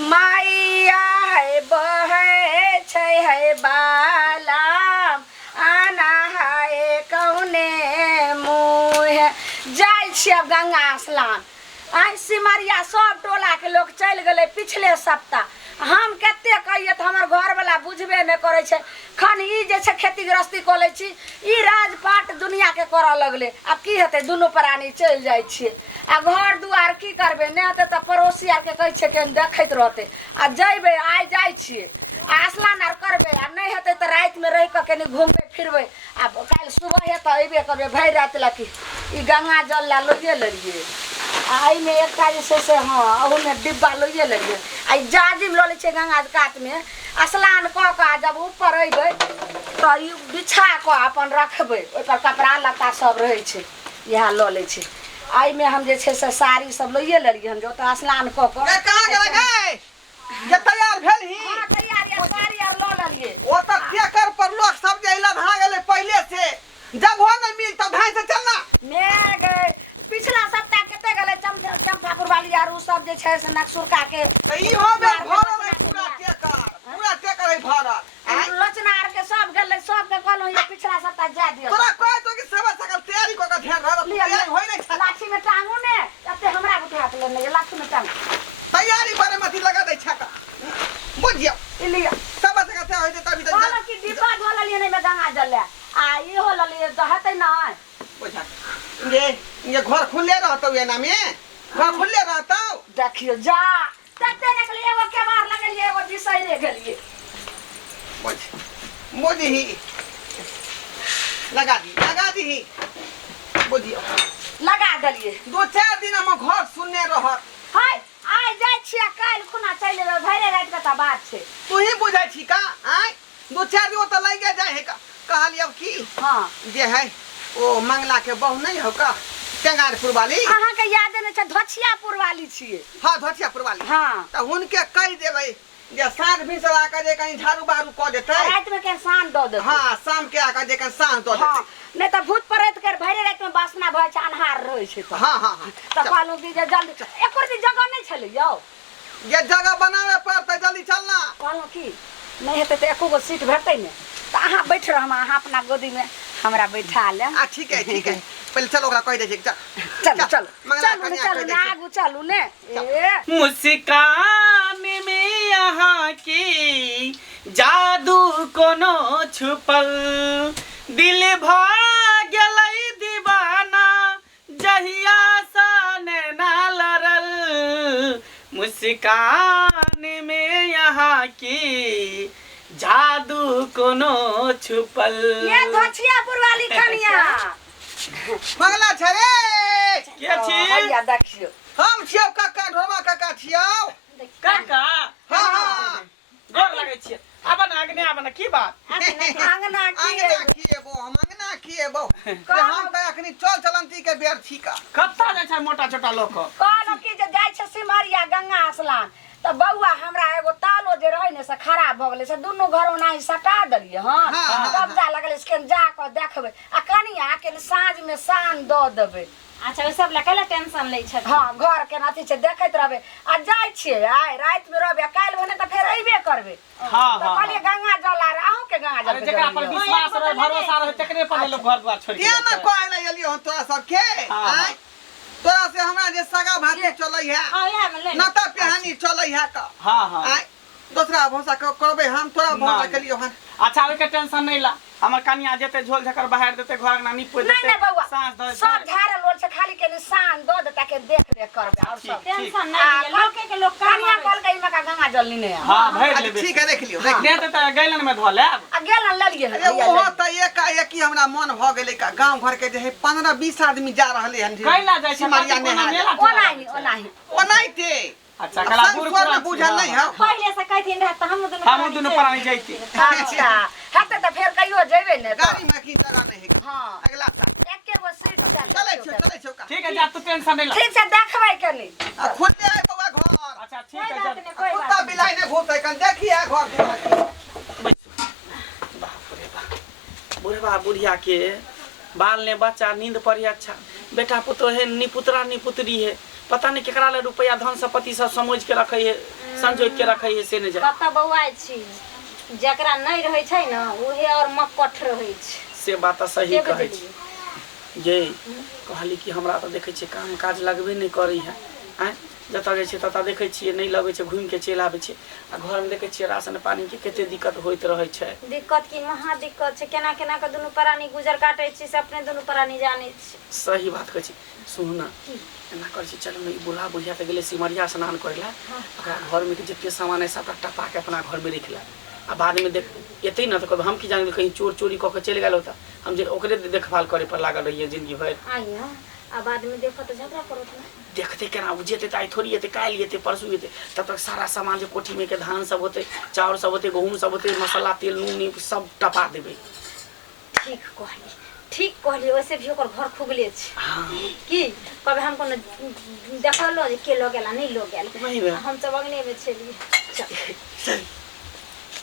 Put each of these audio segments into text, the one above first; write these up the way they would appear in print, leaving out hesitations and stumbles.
माइया है बहे छै है बालाम आना है कौने मुँह जाइ छियै गंगा स्नान। आई सिमरिया सब टोला के लोग चल गए पिछले सप्ताह। हम कते कहिए तो हमार घर वाला बुझबे नहीं करे छे। खन ई जे छे खेती गृहस्थी कर ले छी ई राजपाट दुनिया के कर लगले। अब की हेते दुनू प्राणी चल जाय छिए आ घर दुआर की करबे नहीं हेते तो पड़ोसी आर के कहे छे के देखत रहते आ जइबे आइ जाय छिए स्नान आर करबे आ नहीं हेते तो रात में रह के कनी घूमबे फिरबे आ कल सुबह हे तो अबे करबे भर रात लकी ई गंगा जल ला लोजे लरिए आई में एक जैसे से हाँ अहू में डिब्बा लोजे लरिए आई जाजिम लो ले छे गंगा कात में स्नान क के जब ऊपर अइबे तो ई बिछा के अपन रखबे ओइ पर कपड़ा लत्ता सब रहे छे यह लो ले छे। आई में हम जे छे से साड़ी सब लोइए लरिए हम जो तो स्नान क के कहां गेल गए जे तैयार भेल ही। हां तैयार या साड़ी आर लो ललिए ओ त केकर पर लोग सब जइला धा गेले पहले से जगह नहीं मिल त धाई से चलना मैं गए पिछला सप्ताह केते गले चंपापुर वाली आर उ सब जे छे से नक्सुरका के त ई हो बे भरल है पूरा टेकर है भरल लोचना आर के सब गले सब के कहलो ये पिछला सप्ताह जा दियो तोरा कह तो कि सब सकल तैयारी क के ध्यान रख तैयारी होई नहीं छ लाठी में टांगू ने तते हमरा उठा के लेने लाठी में टांग तैयारी बारे मथी लगा दे छका बुझियो इलिया सब सकल तैयार होई तभी त कहलो कि डिब्बा धोला लिए नहीं में गंगा जल ले आ ई हो ललिए दहते ना बुझा ये घर खुले रहतो ये ना में घर खुले रहतो देखियो जा तते निकले एगो के मार लगलिए एगो दिसै रे गेलिए बुझी लगा दी बुझियो लगा दलिए दो चार दिन हम घर सुनने रहत हाय आइ जाय छिया काल खुना चले ले भरे रात के त बात छे तू ही बुझाई छी का आय दो चार दिन त लग जाए है का कहली अब की हां जे है ओ मंगला के बहु नहीं हो का टेंगारपुर वाली अहाँ के याद ने छ धछियापुर वाली छिए। हां धछियापुर वाली हां त हुनके कह देबै जे साँझ भी से आके जे कहीं झाड़ू बारू क देते रात में के शान दो दे हां शाम के आके जे कहीं साँझ दो हां देते नहीं तो भूत प्रेत के भरे रात में वासना भय छ अनहार रहे छे तो हां तो कहलु कि जे जल्दी एको दिन जगह नहीं छले यौ ये जगह बनावे पर त जल्दी चलना कहलु कि नहीं हेते तो एको गो सीट भेटै ने तो अहाँ बैठ रह हम अहाँ अपना गोदी में हमरा बैठा ले आ ठीक है पहले चलो ओकरा कह दे छी चल चल चल ना आगू चलू ने ए मुस्कान में यहाँ की जादू कोनो छुपल दिल भाग गलै दीवाना जहिया सन ना लड़ल मुस्कान में यहाँ की जादू कोनो छुपल। ये धछियापुर वाली कनिया मंगला छरे के छी भैया देखियो हम छियौ काका ढोमा काका छियौ काका हां गोर लगै छियै अपन आगने आबन की बात अंगना किएबो हम अंगना किएबो हम त अखनी चल चलंती के बेर छी का कत्ता जाय छै मोटा छोटा लोक कहलो कि जे जाय छै सिमरिया गंगा स्नान तो बउआ हमरा एगो तालो जे रहे ने से खराब भ गेले से दुनु घर ओनाही सटा दलिए हां कब्जा लगले से जा के देखबे आ कनिया के साँझ में शान द देबे। अच्छा ओ सब लकला टेंशन ले छ हां घर के नाती छे देखैत रहबे आ जाय छिए आइ रात में रहबे काल भने त फेर अइबे करबे हां तो कहलिए गंगा जल आ रहू के गंगा जल जेकरा पर विश्वास रहे भरोसा रहे तकरे पर लोग घर द्वार छोड़ के ते न कहले एलियो तोरा सब के आय तोरा से हमरा जे सगा भाती चलै है आया में ले न त कहानी चलै है का हां हां आय दूसरा भरोसा करबे हम तोरा भरोसा करियो हन अच्छा ओके टेंशन नहीं ला हमर कन्या जेते झोल झकर बाहर देते घर ना नीप देते नहीं बउआ सांस द सब झारल लोल से खाली के निशान दो दे ताके देख रेख करबे और सब टेंशन नहीं ले लोके के लोग कनिया कल के इमा का गंगा जल नी है हां भर अच्छा लेबे ठीक है देख लियो देते त गैलन में धो लेब आ गेल ल लिए अरे ओहो त एक ही हमरा मन भ गेलै का गांव घर के जे है 15-20 आदमी जा रहले हन कैला जाय छै सिमरिया नेहा ओनाही ओनाइते अच्छा कला गुरु पुरान बुझल नहीं है पहले से कहथिन रह त हम दुनु प्राणी जैती अच्छा हते त फेर कहियो जेबे ने गाड़ी में की जगह नहीं है हां अगला साल एके गो सीट चलै छौ का ठीक है जा तू टेंशन नहीं ला ठीक से देखबै कनी आ खुद आए बाबा घर अच्छा ठीक है जा कुत्ता बिलाई ने घूमते कन देखिए घर दुआर बूढ़े बा बुढ़िया के बाल ने बच्चा नींद पर अच्छा बेटा पुत्र है निपुत्रा निपुत्री है पता नहीं केकरा ले रुपया धन संपत्ति सब समझ के रखे है संजोग के रखे है से नहीं जाए कत बौआइ छी जकरा नहीं रहै छै न उहे और मक्कठ रहै छै से बात सही के कहै बजलियै? छी ये कहली कि हमरा तो देखे छियै काम काज लगबे नहीं करै है आँ जतऽ जाइ छियै ततऽ देखै छियै नहीं लगै छै घुमि के चलि आबै छै आ घर में देखै छियै राशन पानी के कते दिक्कत होइत रहै छै दिक्कत की महा दिक्कत छै केना केना के दुनू प्राणी गुजर काटै छी से अपने दुनू प्राणी जानै छी सही बात कहै छी सुन ना एना करै छी चल ई बूढ़ा बुढ़िया तऽ गेलै सिमरिया स्नान करै ला ओकरा घर में के जते सामान है सबटा टपा के अपना घर में रख ला आ बाद में देख एतै न तऽ हम की जाने कहीं चोर चोरी कऽ के चलि गेल होता हम जे ओकरे देखभाल करे पर लागल रहिए जिंदगी भर आइया आ बाद में देखो तो झगड़ा करत ना देखते केना उ जेते आई थोड़ी एते काल्हि एते परसू एते तब तक सारा सामान जो कोठी में के धान सब होते चाउर सब होते गहूम सब होते मसाला तेल नून सब टपा देबे ठीक कहली वैसे भी ओकर घर खुगले छै हाँ की कभी हम कोनो देखलो जे के लो गेला नहीं लो गेल वही बे हम सब अगने में छलिए चल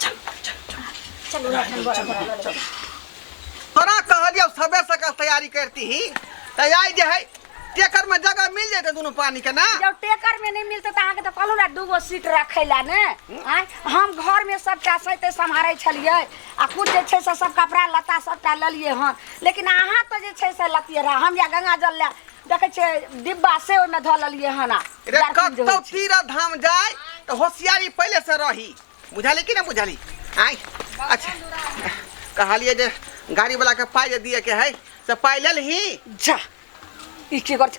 चल चल चलो राठन बड़ा बड़ा चल तोरा कहलियो सबे सका तैयारी करती ही तैयारी जे है टेकर में जगह मिल जेते दोनों पानी के ना जब टेकर में नहीं मिलते तो आगे तो कहलू ना दूगो सीट रखे ला ने आय हम घर में सबटा सहित संभारे छलिए आ कुछ जे छै से सब कपड़ा लत्ता सबटा ललिए हन लेकिन अहाँ तो जे छै से लतिए रहा हम या गंगा जल ले देखे छै डिब्बा से ओमे ध ललिए हन रे कतौ तीरा धाम जाए तो होशियारी पहले से रही बुझाली कि ना बुझाली आई अच्छा कहलिए जे गाड़ी वाला के पाई जे दिए के है से पाई ले ही जा ई की कर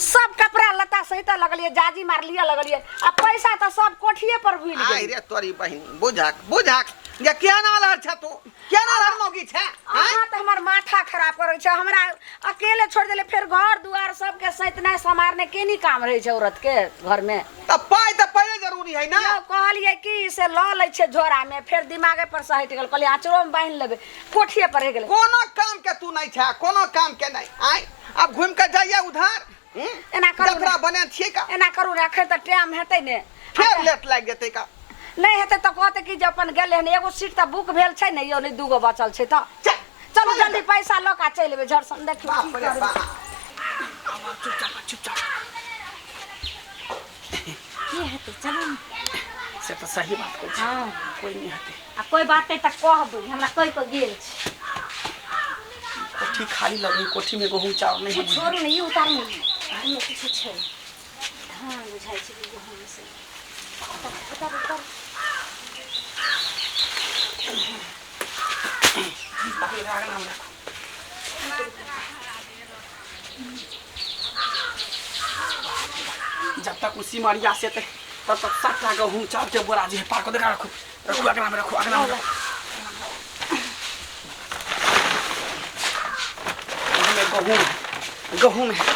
सब कपड़ा लत्ता सहित लगलिए जाजी मार लिया लगलिए आ पैसा तो सब कोठिए पर भूल आई गई रे तोरी बहिन बुझाक ये क्या नाल हर छ तू क्या नाल हर मौगी छ अहाँ तो हमार माथा खराब करे छै हमरा अकेले छोड़ देले फिर घर दुआर सब के सहित नहीं संभारने के नहीं काम रहे छै औरत के घर में तब पाई तो पहले जरूरी है ना यो कहलिए कि से ल ले छै झोरा में फिर दिमागे पर से हट गेल कहलिए आचरो में बांध लेबे कोठिए पर रह गेले कोनो काम के तू नहीं छ कोनो काम के नहीं आई अब घूम के जाइए उधर एना करू जतरा बने छिए का एना करू रखे त टाइम हेतै ने फिर लेट लाग जेते का नहीं हेतै त कहते कि जे अपन गेले हन एगो सीट त बुक भेल छै ने यो नहीं दूगो बचल छै त चलू जल्दी पैसा ल का चलि लेबे झरसन देखियो बाप की रे करबै बाप चुपचाप की हेतै चलू से तो सही बात कहै छी हां कोई नहीं हते आ कोई बात नहीं त कहबै हमरा कहि के गेल छै कोठी खाली लगी कोठी में गहूम चावल नहीं है छोड़ू नहीं उतार में कुछ छै धान बुझाइ छै कि गहूम से उतार जब तक उसी मरिया से तब तक साटा गहूम चावल के बोरा जे पाको देखा रखो अगना में रखो गहूम है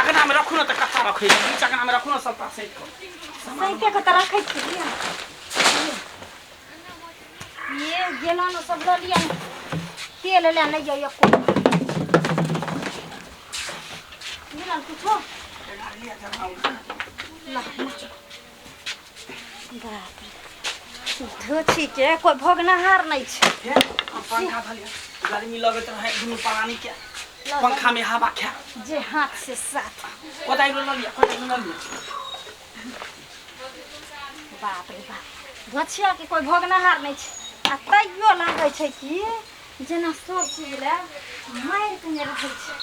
अगना में रखो ना तो कच्चा रखो बीच अगना में रखो ना सब सही सही के त रखै छी ये गेलो न सब ल लिया तेल ले नहीं जाइए को मिलन कुछो धोछी के कोई भोगनहार नहीं छै पंखा धलिया गर्मी लगत रहे दुनु पानी के पंखा में हवा खा जे हाथ से साथ कोदाई ल लिया बाप रे बाप धोछिया के कोई भोगनहार नहीं छै आ तैयो लागे छै कि जेना सब चीज ले मारि के रहै छै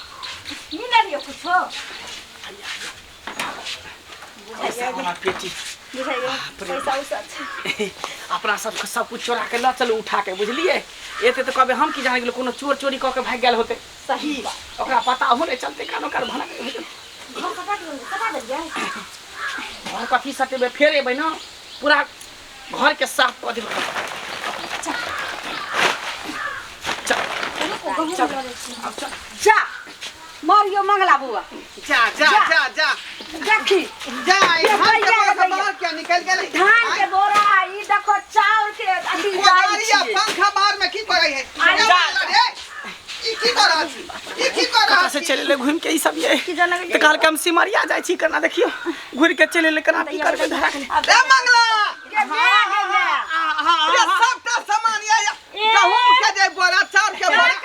मिलल यो कुछो पैसा वाला पेटी बुझाइयो पैसा उसा छै अपना सब कुछ चोरा के ल चलो उठा के बुझलिए एते तो कबे हम की जाने गेलो कोनो चोर चोरी क के भाग गेल होते सही ओकरा पता होने चलते कानो कर भना घर कटा दे जाए हम कथी सटेबे फेर एबै न पूरा घर के साफ कर देबै चल जा मारियो मंगला बुआ जा जा जा जा देखी जा ये हाथ के भैया, बोरा से भैया। बाहर क्या निकल गेलै धान के बोरा ई देखो चाउर के अथी जाई कोदारिया छियै पंखा बाहर में की करे है अरे जा जा। रे ई की कर रहल छी ई की कर कहाँ रहल से छी चले ले घूम के ई सब ये की जाने तो काल के हम सिमरिया जाय छी करना देखियो घुर के चले ले करना की करके धरा के रे मंगला के बैग है ने रे सबटा सामान या गहूम के जे बोरा चाउर के बोरा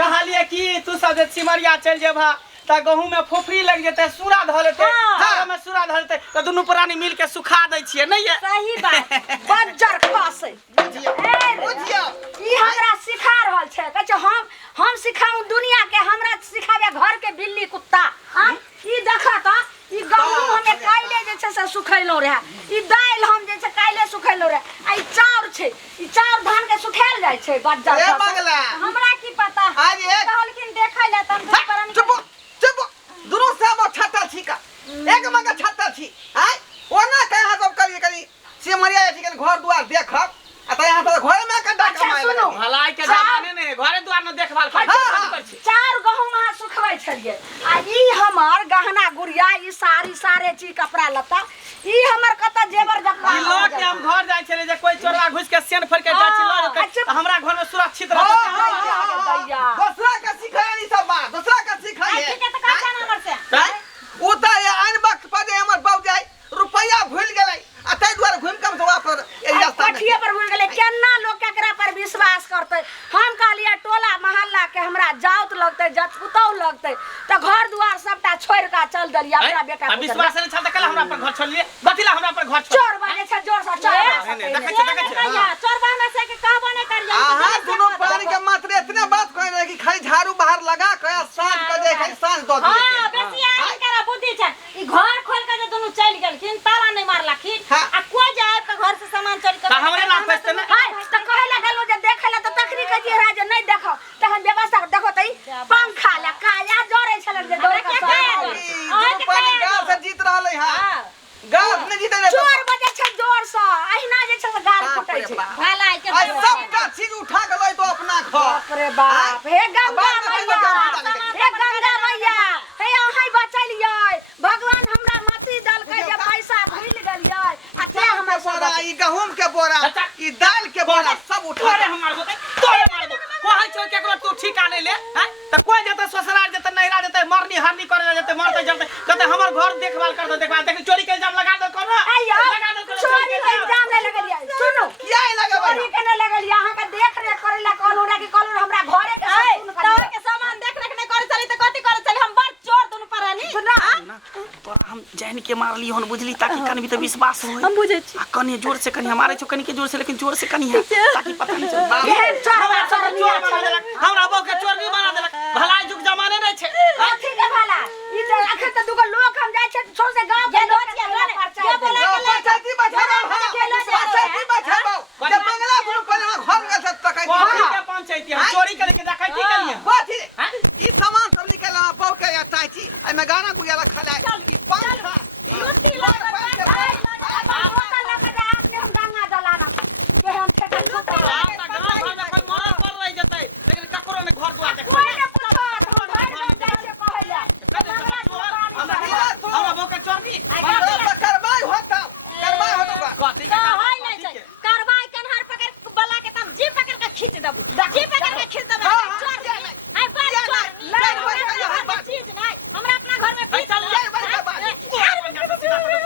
कहलिए कि तू सब जे सिमरिया चल जेबा त गहूं में फोफरी लग जेते सूरा धऽ लेते हाँ। घर में सूरा धऽ लेते त दुनू प्राणी मिल के सुखा दै छियै नहीं ये सही बात बज्जर खसे बुझियो बुझियो ई हमरा सिखा रहल छै कहै छै हम सिखाऊं दुनिया के हमरा सिखाबे घर के बिल्ली कुत्ता हां ई देखा त ई गहूं हमे काइले जे छै से सुखैलो रहे ई दाल हम जे छै काइले सुखैलो रहे आ ई चाउर छै ई चाउर धान के सुखायल जाय छै बज्जर ए खसे। मंगला हमरा की पता आज एक कहलखिन देखै ले तन पर चुप चुप दुनू सब छत्ता छी का एक मंगा छत्ता छी आय ओना कह यहाँ सब करी सिमरिया छी घर दुआर देखब आ त यहाँ सब घर में कड्डा अच्छा, कमाए सुनो। भलाई के जमाने ने घरे द्वार में देखभाल कर चार गहूं वहां सुखबै छलिए आ ई हमर गहना गुड़िया ई सारे चीज कपड़ा लत्ता ई हमर कत जेवर जपा ई लोग के हम घर जाय छले जे कोई चोरवा घुस के सेन फड़ के जाय छी अच्छा। ल हमरा घर में सुरक्षित हाँ, रहते हाँ, हाँ, हाँ। दूसरा का सिखाया सब बात दूसरा का सिखाइए ठीक है तो का जाना हमर से उ त आइन वक्त पर जे हमर बाबू जाय रुपया भूल गेलै आ तै दुआरे घुम के हम वापस ए रास्ता में पठिए पर भूल गेलै केना लोग केकरा पर विश्वास करतै हम कहलिए टोला मोहल्ला के हमरा जाउत लगतै जत पुतौ लगतै त घर दुआर सबटा छोड़ के चल देलिए अपना बेटा अब विश्वास नहीं छल त कल हमरा पर घर छोड़लिए बतिला हमरा पर घर छोड़ चोर बने छै जोर से चोर देखै छी चोरबा में से के कहबो नहीं करिया आहा दुनो पानी के मात्र इतने बात कह रहे कि खाली झाड़ू बाहर लगा के साँझ के जे खाली साँझ दो दिए हां बेसी आइन करा बुद्धि छै ई घर खोल के जे दुनु चल गेलखिन ताला नहीं मारलखिन हाँ। आ कोई जाए के घर से सामान चोरी कर त हमरे लाभ पैसे ना हाय त कहे लगलो जे देखे ला त तखनी कह जे राज नहीं देखो तखन व्यवस्था देखो तई पंखा ला काया जोरे छलन जे जोरे के दुनो पानी गाल से जीत रहले हां गाल में जीते रे चोर बजे छै जोर से अहिना जे छै से गाल बाप फटै रे छै बाप। भलाई के आ सबका चीज उठा के लै तो अपना घर बाप रे बाप हे गंगा मैया हे गंगा मैया हे अहाँ बचलियै भगवान हमरा मति दल के जे पैसा भूल गेलियै आ ते हमर बोरा ई गहूम के बोरा ई दाल के बोरा सब उठा तोरे हम मारबो तोरे मारबो कहै छौ केकरो तू ठिका नहीं ले हैं त कोई जते ससुराल जते नहिरा जते मरनी हरनी करे जते मरते जते कहते हमर घर देखभाल कर दो देखभाल देख चोरी के इल्जाम लगा दो करो आइयो चोरी के इल्जाम नहीं लगलियै सुनो किया लगबै चोरी के नहीं लगलियै अहाँ के देख रेख करे ला कहलू रे कि कहलू हमरा घरे के सब सुन तोर के सामान देख रेख नहीं करे चली त कथि करे चली हम बड़ चोर दुनु परानी सुना तोरा हम जान के मारली हन बुझली ताकि कनी भी तो विश्वास हो हम बुझे छी आ कनी जोर से कनी हमारे छो कनी के जोर से लेकिन जोर से कनी है ताकि पता नहीं चले केहन चोर चोर बना देलक हमरा बाबू के चोर नहीं बना देलक भलाई जुग जमाने नहीं छे अथी के भला ई त अखन त दुगो लोग हम जाय छै छोड़ से गांव के लोग के घर परचा बोले पंचायती बचाओ पंचायती बचाओ जब मंगला गुरु कोने घर में से तक कौन के पंचायती हम चोरी करे के देखै की करिए बाथी ई सामान सब निकल हम पाव के या चाची ए में गाना गुड़िया ला खला ई पंखा लुट्टी बोतल लगा जा आपने हम गंगा जलाना के हम ठेका छुटा गांव घर में कोई मरल पर रह जतै लेकिन ककरो ने घर दुआर देखै कोई ने पूछो हम घर में जाय छै कहले हमरा बाबू के चोर नहीं मतलब करवाई होता कथी तो होय नहीं छै करवाई कन्हार पकड़ बला के तम जी पकड़ के खींच देबू जी पकड़ के खींच देबू चोर आई बात चोर चीज नहीं हमरा अपना घर में बीच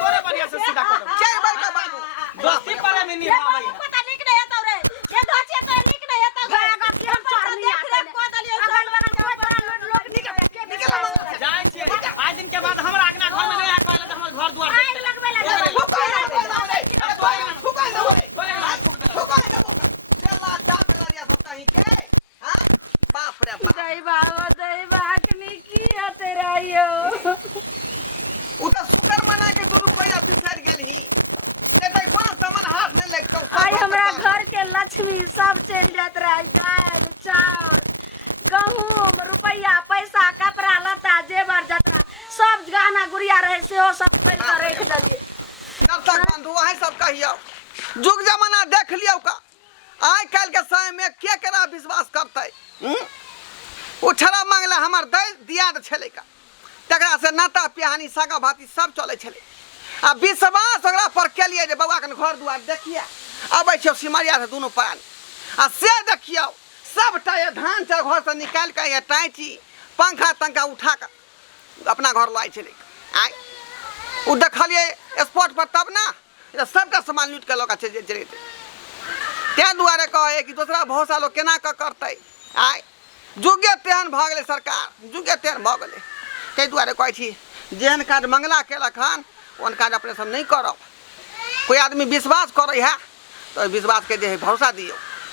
तोरे बढ़िया से सीधा कर जय बड़का बाबू दोस्ती पर में नहीं ये भाई बाबू पता निक नहीं होता रे ये धोचे तो निक नहीं होता गया कि हम चोर नहीं आते को दलियो अगल बगल कोई तोरा लोग निकल जाय छियै आज दिन के बाद हमरा अगना घर में नहीं आ कहले त हमर घर दुआर आग लगबे ला बाप रे बाप दई बाबा दई बाकनी की तेरा यो उ त शुक्र मना के दुनु पैसा बिसर गेलही ने त कोन सामान हाथ नहीं लगतो आई हमरा घर के लक्ष्मी सब चल जात रहा दाल चाउर गहूम रुपया पैसा कपड़ा लत्ता जेवर जतरा सब गहना गुड़िया रहे सेहो सब खोल के रख देलिए जब तक बंधु है सब कहियो जुग जमाना देख लियो का आइ काल के समय में के करा विश्वास करतै उछरा मांगला हमर दई दिया द छले का तकरा से नाता पिहानी सागा भाती सब चले छले आ विश्वास ओकरा पर केलिए जे बौआ के घर दुआर देखिए अबै छै सिमरिया से दुनु पान आ से देखियो सबटा ये धान चार घर से निकाल के ये टाइची पंखा तंखा उठा के अपना घर लाई छले आइ उ देखलिए स्पॉट पर तब ना सबका सामान लूट के लोग चले ते दुआरे कहे कि दूसरा भरोसा लोग केना करते आइ जुगे तेहन भ गेलै सरकार जुगे तेहन भ गेलै ताहि दुआरे कहै छी जेहन काज मंगला केलक हन ओहन काज अपने सब नहीं करब। कोई आदमी विश्वास करे है तो विश्वास के जे है भरोसा दियो।